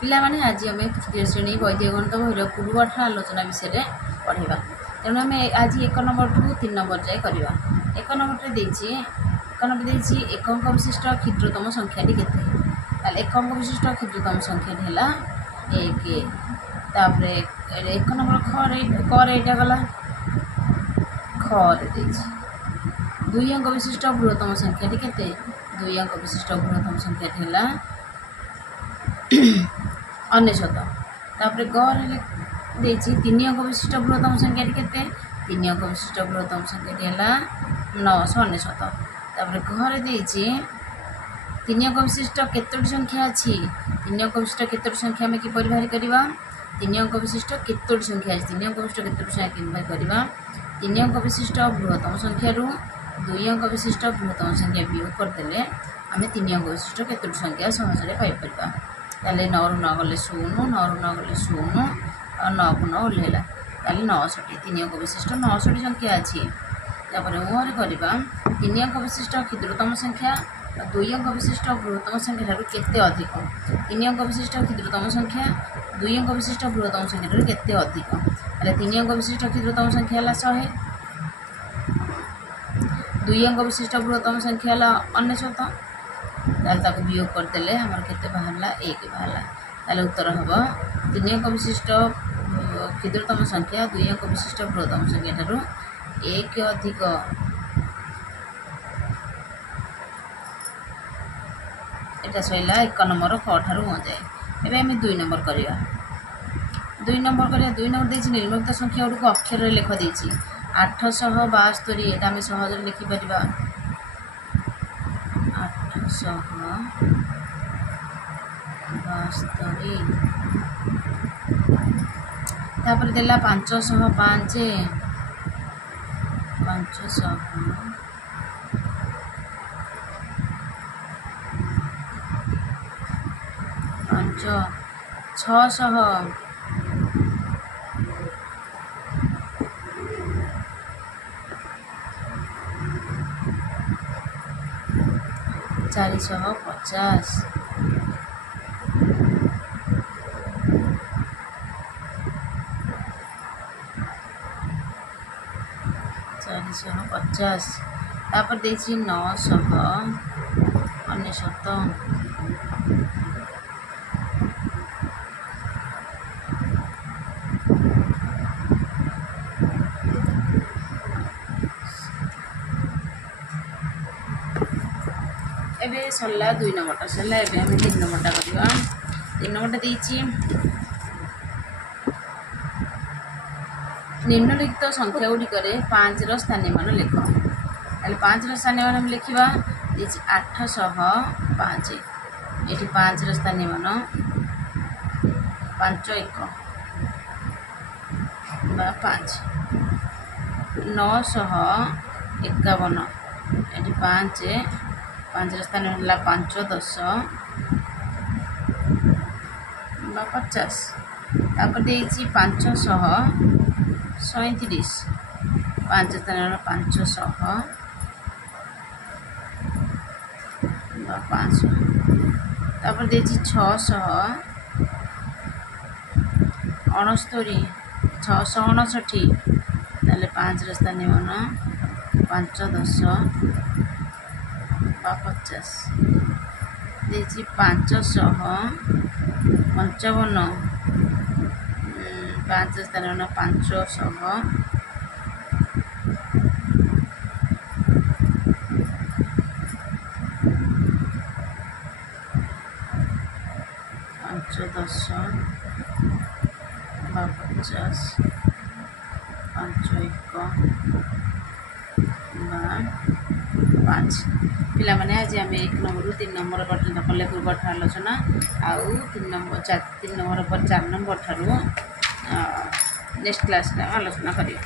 ପିଲାମାନେ ଆଜି ଆମେ ତୃତୀୟ ଶ୍ରେଣୀ ବୈଦିକ ଗଣିତ ବହିର ପୂର୍ବଠାରୁ ଆଲୋଚନା ବିଷୟରେ ପଢ଼ିବା। ତେଣୁ ଆମେ ଆଜି 1 ନମ୍ବରଠୁ 3 ନମ୍ବର ଯାଏ କରିବା। 1 ନମ୍ବରରେ ଦେଇଛି ଏକ ଅଙ୍କ ବିଶିଷ୍ଟ କ୍ଷୁଦ୍ରତମ ସଂଖ୍ୟାଟି କେତେ? ତାହେଲେ ଏକ ଅଙ୍କ ବିଶିଷ୍ଟ କ୍ଷୁଦ୍ରତମ ସଂଖ୍ୟାଟି ହେଲା 1। ତାପରେ 1 ନମ୍ବର କରେ ଏଇଟା ଗଲା ଖରେ ଦେଇଛି। 2 ଅଙ୍କ ବିଶିଷ୍ଟ ବୃହତ୍ତମ ସଂଖ୍ୟାଟି କେତେ? 2 ଅଙ୍କ ବିଶିଷ୍ଟ ବୃହତ୍ତମ ସଂଖ୍ୟାଟି ହେଲା 99। ତାପରେ ଗରେ ଦେଇଛି 3 ଅଙ୍କ ବିଶିଷ୍ଟ ବୃହତ୍ତମ ସଂଖ୍ୟାଟି କେତେ? 3 ଅଙ୍କ ବିଶିଷ୍ଟ ବୃହତ୍ତମ ସଂଖ୍ୟାଟି ହେଲା 999। ତାପରେ ଘରେ ଦେଇଛି 3 ଅଙ୍କ ବିଶିଷ୍ଟ କେତୋଟି ସଂଖ୍ୟା ଅଛି? 3 ଅଙ୍କ ବିଶିଷ୍ଟ କେତୋଟି ସଂଖ୍ୟା ଆମେ କିପରି ବାହାର କରିବା? 3 ଅଙ୍କ ବିଶିଷ୍ଟ କେତୋଟି ସଂଖ୍ୟା ଅଛି? 3 ଅଙ୍କ ବିଶିଷ୍ଟ କେତୋଟି ସଂଖ୍ୟା କେମିତି ବାହାର କରିବା? 3 ଅଙ୍କ ବିଶିଷ୍ଟ ବୃହତ୍ତମ ସଂଖ୍ୟାରୁ 2 ଅଙ୍କ ବିଶିଷ୍ଟ ବୃହତ୍ତମ ସଂଖ୍ୟା ବିୟୋଗ କରିଦେଲେ ଆମେ 3 ଅଙ୍କ ବିଶିଷ୍ଟ କେତୋଟି ସଂଖ୍ୟା ସହଜରେ ପାଇପାରିବା। ତାହେଲେ 9ରୁ 9 ଗଲେ 0, 9ରୁ 9 ଗଲେ 0 ଆଉ 9କୁ 9 ଓହ୍ଲେଇଲା, ତାହେଲେ 69। 3 ଅଙ୍କ ବିଶିଷ୍ଟ 69 ସଂଖ୍ୟା ଅଛି। ତାପରେ ମୁହଁରେ କରିବା 3 ଅଙ୍କ ବିଶିଷ୍ଟ କ୍ଷୁଦ୍ରତମ ସଂଖ୍ୟା 2 ଅଙ୍କ ବିଶିଷ୍ଟ ବୃହତ୍ତମ ସଂଖ୍ୟା ଠାରୁ କେତେ ଅଧିକ? 3 ଅଙ୍କ ବିଶିଷ୍ଟ କ୍ଷୁଦ୍ରତମ ସଂଖ୍ୟା 2 ଅଙ୍କ ବିଶିଷ୍ଟ ବୃହତ୍ତମ ସଂଖ୍ୟା ଠାରୁ କେତେ ଅଧିକ? ତାହେଲେ 3 ଅଙ୍କ ବିଶିଷ୍ଟ କ୍ଷୁଦ୍ରତମ ସଂଖ୍ୟା ହେଲା 100, 2 ଅଙ୍କ ବିଶିଷ୍ଟ ବୃହତ୍ତମ ସଂଖ୍ୟା ହେଲା 99। ତାହେଲେ ତାକୁ ବିୟୋଗ କରିଦେଲେ ଆମର କେତେ ବାହାରିଲା? 1 ବାହାରିଲା। ତାହେଲେ ଉତ୍ତର ହେବ 3 ଅଙ୍କ ବିଶିଷ୍ଟ କ୍ଷୁଦ୍ରତମ ସଂଖ୍ୟା 2 ଅଙ୍କ ବିଶିଷ୍ଟ ବୃହତ୍ତମ ସଂଖ୍ୟା ଠାରୁ 1 ଅଧିକ। এটা সইলা 1 নম্বর খ ঠাରୁ যাଏ। ଏବେ ଆମେ 2 নম্বର କରିବା। 2 নম্বର କରିବା। 2 নম্বର ଦେଇଛି ନିମ୍ନଲିଖିତ ସଂଖ୍ୟା ଗୁଡ଼ିକୁ ଅକ୍ଷରରେ ଲେଖ ଦେଇଛି। 872, এটা ଆମେ ସହଜରେ ଲେଖିପାରିବା। 872। ତାପରେ ଦେଲା 505, 500, 600, 450, 450। ତାପରେ ଦେଇଛି 999। ଏବେ ସରିଲା 2 ନମ୍ବରଟା ସରିଲା। ଏବେ ଆମେ 3 ନମ୍ବରଟା କରିବା। 3 ନମ୍ବରଟା ଦେଇଛି ନିମ୍ନଲିଖିତ ସଂଖ୍ୟା ଗୁଡ଼ିକରେ 5ର ସ୍ଥାନୀୟମାନ ଲେଖ। ତାହେଲେ 5ର ସ୍ଥାନୀୟମାନ ଆମେ ଲେଖିବା। ଦେଇଛି 805, ଏଠି 5ର ସ୍ଥାନୀୟମାନ 51 ବା 5। 951, ଏଠି 5, 5ର ସ୍ଥାନୀୟ ହେଲା 5, 10 ବା 50। ତାପରେ ଦେଇଛି 537, 5 ସ୍ଥାନୀୟ ହେଲା 500 ବା 500। ତାପରେ ଦେଇଛି 669, 659, ତାହେଲେ 5ର ସ୍ଥାନୀୟମାନ 5, 10 ବା 50। ଦେଇଛି 555, 5 ସ୍ଥାନୀୟମାନ 500 10 ବା 50, 51 ବା 5। ପିଲାମାନେ ଆଜି ଆମେ 1 ନମ୍ବରରୁ 3 ନମ୍ବର ପର୍ଯ୍ୟନ୍ତ କଲେ ପୂର୍ବଠାରୁ ଆଲୋଚନା। ଆଉ 3 ନମ୍ବର ପରେ 4 ନମ୍ବର ଠାରୁ ନେକ୍ସଟ କ୍ଲାସ୍ରେ ଆଲୋଚନା କରିବା।